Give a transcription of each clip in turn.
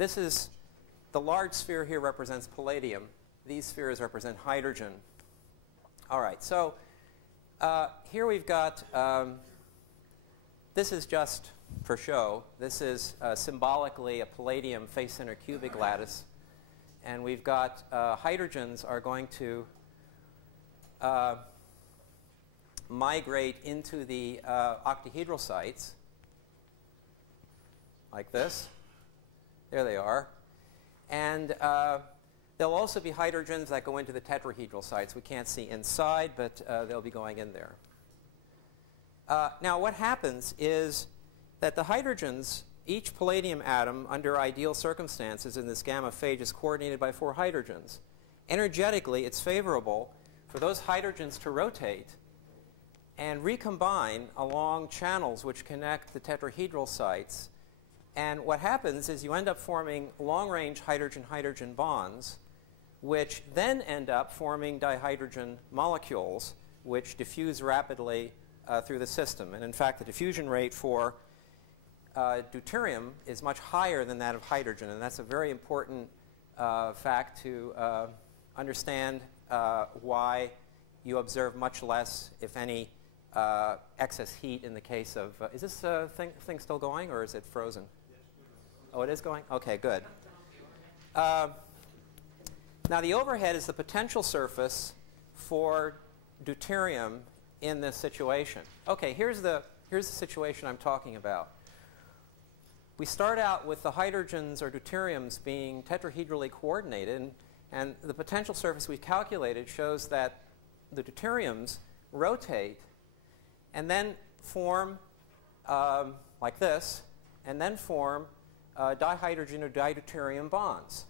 this is, the large sphere here represents palladium. These spheres represent hydrogen. All right, so here we've got, this is just for show. This is symbolically a palladium face-center cubic lattice. And we've got hydrogens are going to migrate into the octahedral sites like this. There they are. And there'll also be hydrogens that go into the tetrahedral sites. We can't see inside, but they'll be going in there. Now, what happens is that the hydrogens, each palladium atom under ideal circumstances in this gamma phage is coordinated by 4 hydrogens. Energetically, it's favorable for those hydrogens to rotate and recombine along channels which connect the tetrahedral sites. And what happens is you end up forming long-range hydrogen-hydrogen bonds, which then end up forming dihydrogen molecules, which diffuse rapidly through the system. And in fact, the diffusion rate for deuterium is much higher than that of hydrogen. And that's a very important fact to understand why you observe much less, if any, excess heat in the case of, is this thing still going, or is it frozen? Oh, it is going? OK, good. Now, the overhead is the potential surface for deuterium in this situation. OK, here's the situation I'm talking about. We start out with the hydrogens or deuteriums being tetrahedrally coordinated, and the potential surface we've calculated shows that the deuteriums rotate and then form like this, and then form dihydrogen or dideuterium bonds.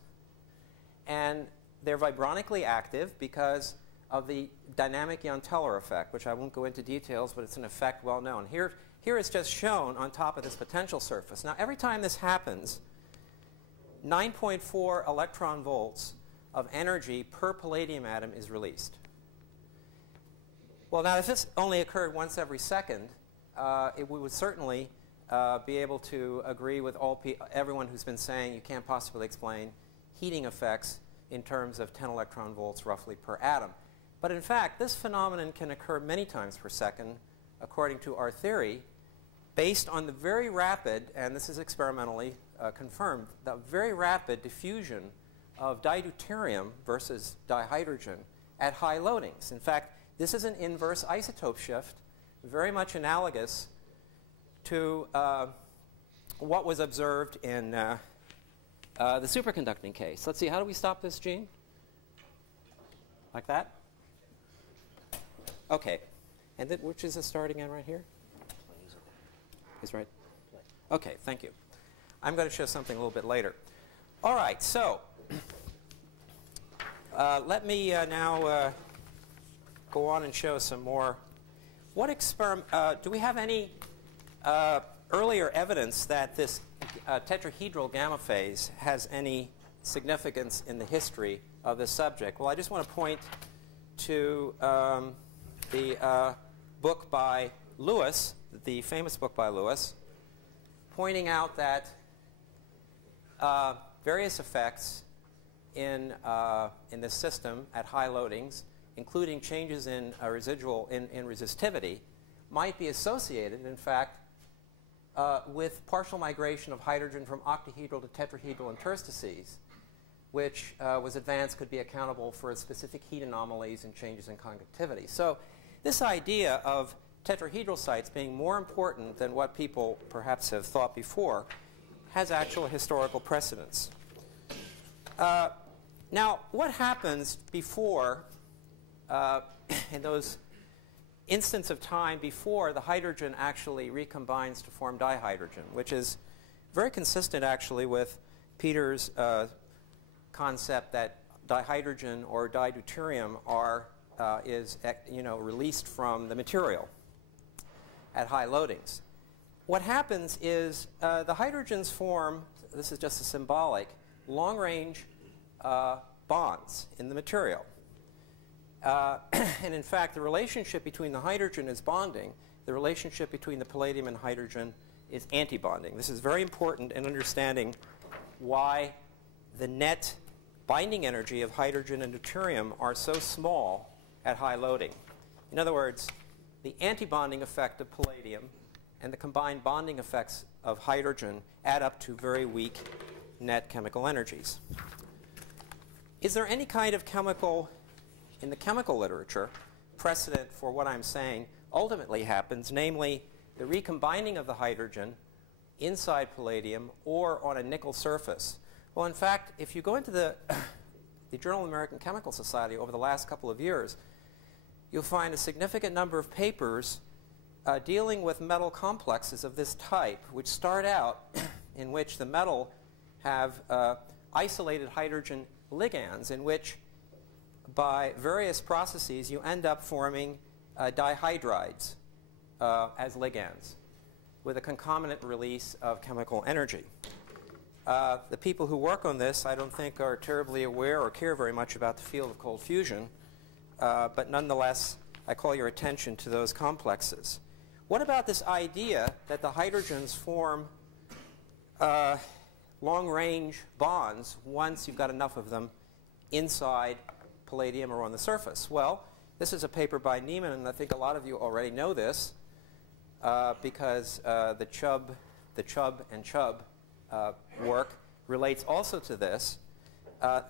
And they're vibronically active because of the dynamic Jahn-Teller effect, which I won't go into details, but it's an effect well known. Here it's just shown on top of this potential surface. Now, every time this happens, 9.4 electron volts of energy per palladium atom is released. Well, now, if this only occurred once every second, we would certainly be able to agree with everyone who's been saying you can't possibly explain heating effects in terms of 10 electron volts roughly per atom. But in fact, this phenomenon can occur many times per second, according to our theory, based on the very rapid, and this is experimentally confirmed, the very rapid diffusion of dideuterium versus dihydrogen at high loadings. In fact, this is an inverse isotope shift, very much analogous to what was observed in the superconducting case. Let's see, how do we stop this, Gene? Like that? OK. And then which is the start again right here? Is right? OK, thank you. I'm going to show something a little bit later. All right, so let me now go on and show some more. What experiment, do we have any earlier evidence that this tetrahedral gamma phase has any significance in the history of this subject? Well, I just want to point to the book by Lewis, the famous book by Lewis, pointing out that various effects in this system at high loadings, including changes in in resistivity, might be associated, in fact, with partial migration of hydrogen from octahedral to tetrahedral interstices, which was advanced could be accountable for specific heat anomalies and changes in conductivity. So this idea of tetrahedral sites being more important than what people perhaps have thought before has actual historical precedence. Now, what happens before, in those instants of time before the hydrogen actually recombines to form dihydrogen, which is very consistent actually with Peter's concept that dihydrogen or dideuterium is released from the material at high loadings. What happens is the hydrogens form, this is just a symbolic, long-range bonds in the material. And in fact, the relationship between the hydrogen is bonding. The relationship between the palladium and hydrogen is antibonding. This is very important in understanding why the net binding energy of hydrogen and deuterium are so small at high loading. In other words, the antibonding effect of palladium and the combined bonding effects of hydrogen add up to very weak net chemical energies. Is there any kind of chemical, in the chemical literature, precedent for what I'm saying ultimately happens, namely the recombining of the hydrogen inside palladium or on a nickel surface? Well, in fact, if you go into the Journal of the American Chemical Society over the last couple of years, you'll find a significant number of papers dealing with metal complexes of this type, which start out in which the metal have isolated hydrogen ligands, in which by various processes you end up forming dihydrides as ligands with a concomitant release of chemical energy. The people who work on this, I don't think, are terribly aware or care very much about the field of cold fusion, but nonetheless, I call your attention to those complexes. What about this idea that the hydrogens form long-range bonds once you've got enough of them inside palladium or on the surface? Well, this is a paper by Neiman, and I think a lot of you already know this because the Chubb and Chubb work relates also to this,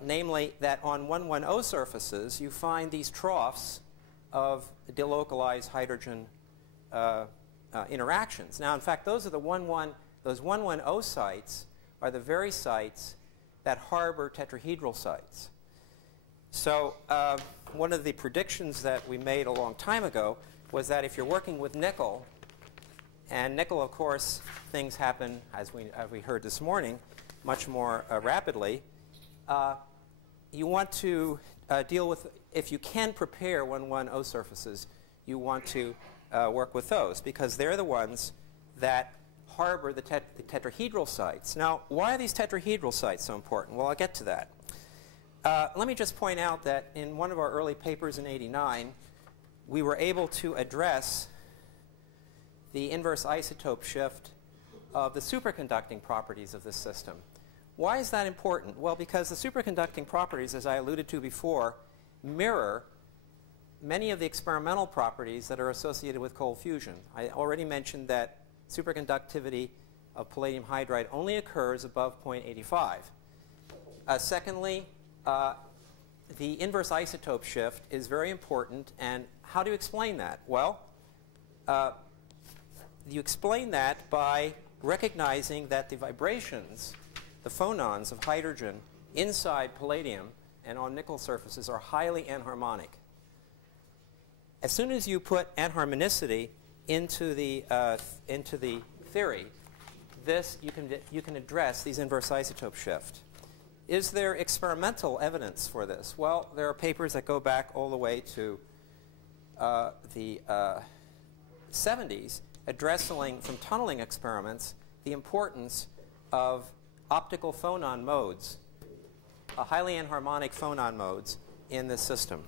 namely that on 1,1,0 surfaces you find these troughs of delocalized hydrogen interactions. Now, in fact, those 1,1,0 sites are the very sites that harbor tetrahedral sites. So one of the predictions that we made a long time ago was that if you're working with nickel, and nickel, of course, things happen, as we heard this morning, much more rapidly. You want to deal with, if you can prepare 1,1,0 surfaces, you want to work with those, because they're the ones that harbor the tetrahedral sites. Now, why are these tetrahedral sites so important? Well, I'll get to that. Let me just point out that in one of our early papers in '89, we were able to address the inverse isotope shift of the superconducting properties of this system. Why is that important? Well, because the superconducting properties, as I alluded to before, mirror many of the experimental properties that are associated with cold fusion. I already mentioned that superconductivity of palladium hydride only occurs above 0.85. Secondly, the inverse isotope shift is very important, and how do you explain that? Well, you explain that by recognizing that the vibrations, the phonons of hydrogen inside palladium and on nickel surfaces are highly anharmonic. As soon as you put anharmonicity into the theory, you can address these inverse isotope shift. Is there experimental evidence for this? Well, there are papers that go back all the way to the 70s addressing from tunneling experiments the importance of optical phonon modes, highly anharmonic phonon modes in this system.